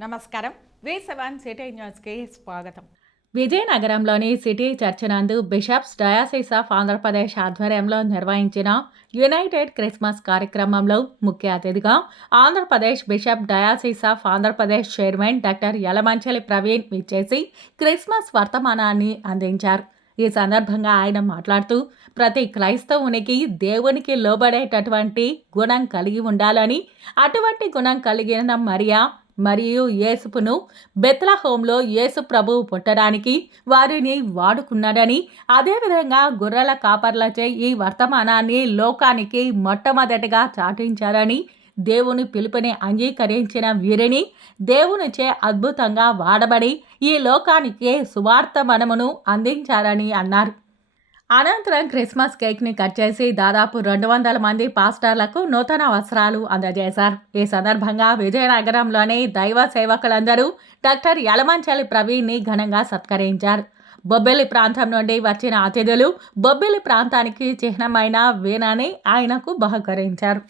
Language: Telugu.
నమస్కారం. వి సెవెన్ సిటీ న్యూస్కి స్వాగతం. విజయనగరంలోని సిటీ చర్చ్ నందు బిషప్స్ డయాసిస్ ఆఫ్ ఆంధ్రప్రదేశ్ ఆధ్వర్యంలో నిర్వహించిన యునైటెడ్ క్రిస్మస్ కార్యక్రమంలో ముఖ్య అతిథిగా Andhra Pradesh bishop diocese of Andhra Pradesh chairman doctor Yalamanchili Praveen విచ్చేసి క్రిస్మస్ వర్తమానాన్ని అందించారు. ఈ సందర్భంగా ఆయన మాట్లాడుతూ ప్రతి క్రైస్తవునికి దేవునికి లోబడేటటువంటి గుణం కలిగి ఉండాలని అటువంటి గుణం కలిగిన మరియా మరియు యేసుపును బెత్లహోంలో యేసు ప్రభువు పుట్టడానికి వారిని వాడుకున్నాడని అదేవిధంగా గొర్రెల కాపర్లచే ఈ వర్తమానాన్ని లోకానికి మొట్టమొదటిగా చాటించారని దేవుని పిలుపుని అంగీకరించిన వీరిని దేవునిచే అద్భుతంగా వాడబడి ఈ లోకానికి సువార్త మనమును అందించారని అన్నారు. అనంతరం క్రిస్మస్ కేక్ని కట్ చేసి దాదాపు రెండు వందల మంది పాస్టర్లకు నూతన వస్త్రాలు అందజేశారు. ఈ సందర్భంగా విజయనగరంలోని దైవ సేవకులందరూ డాక్టర్ యలమంచలి ప్రవీణ్ని ఘనంగా సత్కరించారు. బొబ్బిలి ప్రాంతం నుండి వచ్చిన అతిథులు బొబ్బిలి ప్రాంతానికి చిహ్నమైన వీణని ఆయనకు బహుకరించారు.